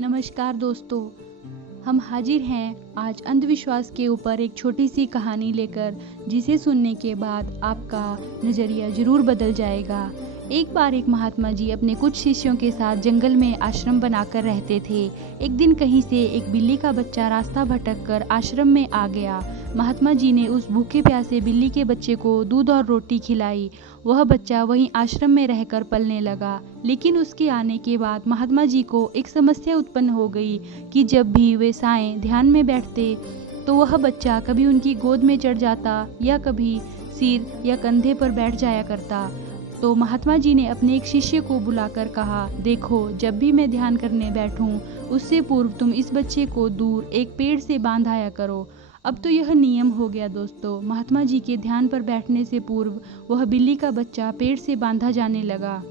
नमस्कार दोस्तों, हम हाजिर हैं आज अंधविश्वास के ऊपर एक छोटी सी कहानी लेकर, जिसे सुनने के बाद आपका नज़रिया ज़रूर बदल जाएगा। एक बार एक महात्मा जी अपने कुछ शिष्यों के साथ जंगल में आश्रम बनाकर रहते थे। एक दिन कहीं से एक बिल्ली का बच्चा रास्ता भटक कर आश्रम में आ गया। महात्मा जी ने उस भूखे प्यासे बिल्ली के बच्चे को दूध और रोटी खिलाई। वह बच्चा वहीं आश्रम में रहकर पलने लगा। लेकिन उसके आने के बाद महात्मा जी को एक समस्या उत्पन्न हो गई कि जब भी वे साएं ध्यान में बैठते तो वह बच्चा कभी उनकी गोद में चढ़ जाता या कभी सिर या कंधे पर बैठ जाया करता। तो महात्मा जी ने अपने एक शिष्य को बुलाकर कहा, देखो, जब भी मैं ध्यान करने बैठूं उससे पूर्व तुम इस बच्चे को दूर एक पेड़ से बांधाया करो। अब तो यह नियम हो गया दोस्तों। महात्मा जी के ध्यान पर बैठने से पूर्व वह बिल्ली का बच्चा पेड़ से बांधा जाने लगा।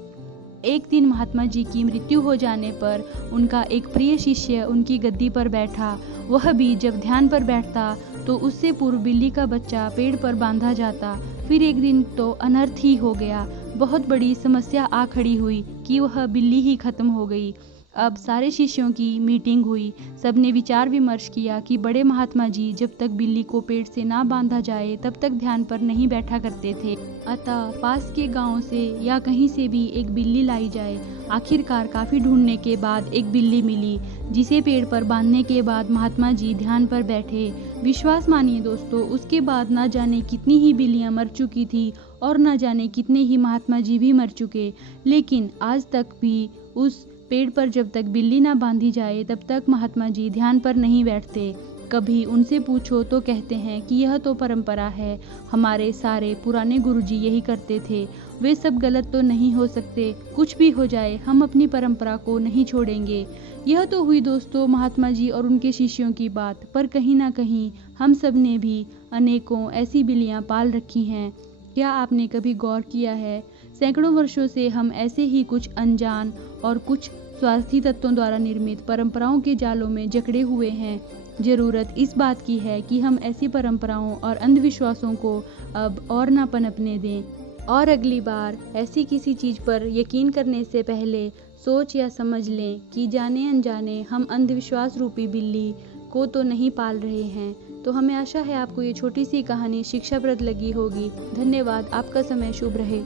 एक दिन महात्मा जी की मृत्यु हो जाने पर उनका एक प्रिय शिष्य उनकी गद्दी पर बैठा। वह भी जब ध्यान पर बैठता तो उससे पूर्व बिल्ली का बच्चा पेड़ पर बांधा जाता। फिर एक दिन तो अनर्थ ही हो गया। बहुत बड़ी समस्या आ खड़ी हुई कि वह बिल्ली ही खत्म हो गई। अब सारे शिष्यों की मीटिंग हुई। सबने विचार विमर्श किया कि बड़े महात्मा जी जब तक बिल्ली को पेड़ से ना बांधा जाए तब तक ध्यान पर नहीं बैठा करते थे। अतः पास के गांव से या कहीं से भी एक बिल्ली लाई जाए। आखिरकार काफी ढूंढने के बाद एक बिल्ली मिली, जिसे पेड़ पर बांधने के बाद महात्मा जी ध्यान पर बैठे। विश्वास मानिए दोस्तों, उसके बाद ना जाने कितनी ही बिल्लियां मर चुकी थी और ना जाने कितने ही महात्मा जी भी मर चुके। लेकिन आज तक भी उस पेड़ पर जब तक बिल्ली ना बांधी जाए तब तक महात्मा जी ध्यान पर नहीं बैठते। कभी उनसे पूछो तो कहते हैं कि यह तो परंपरा है, हमारे सारे पुराने गुरुजी यही करते थे। वे सब गलत तो नहीं हो सकते। कुछ भी हो जाए, हम अपनी परंपरा को नहीं छोड़ेंगे। यह तो हुई दोस्तों महात्मा जी और उनके शिष्यों की बात, पर कहीं ना कहीं हम सब ने भी अनेकों ऐसी बिल्लियां पाल रखी हैं। क्या आपने कभी गौर किया है, सैकड़ों वर्षों से हम ऐसे ही कुछ अनजान और कुछ स्वार्थी तत्वों द्वारा निर्मित परंपराओं के जालों में जकड़े हुए हैं। जरूरत इस बात की है कि हम ऐसी परंपराओं और अंधविश्वासों को अब और ना पनपने दें, और अगली बार ऐसी किसी चीज़ पर यकीन करने से पहले सोच या समझ लें कि जाने अनजाने हम अंधविश्वास रूपी बिल्ली को तो नहीं पाल रहे हैं। तो हमें आशा है आपको ये छोटी सी कहानी शिक्षाप्रद लगी होगी। धन्यवाद। आपका समय शुभ रहे।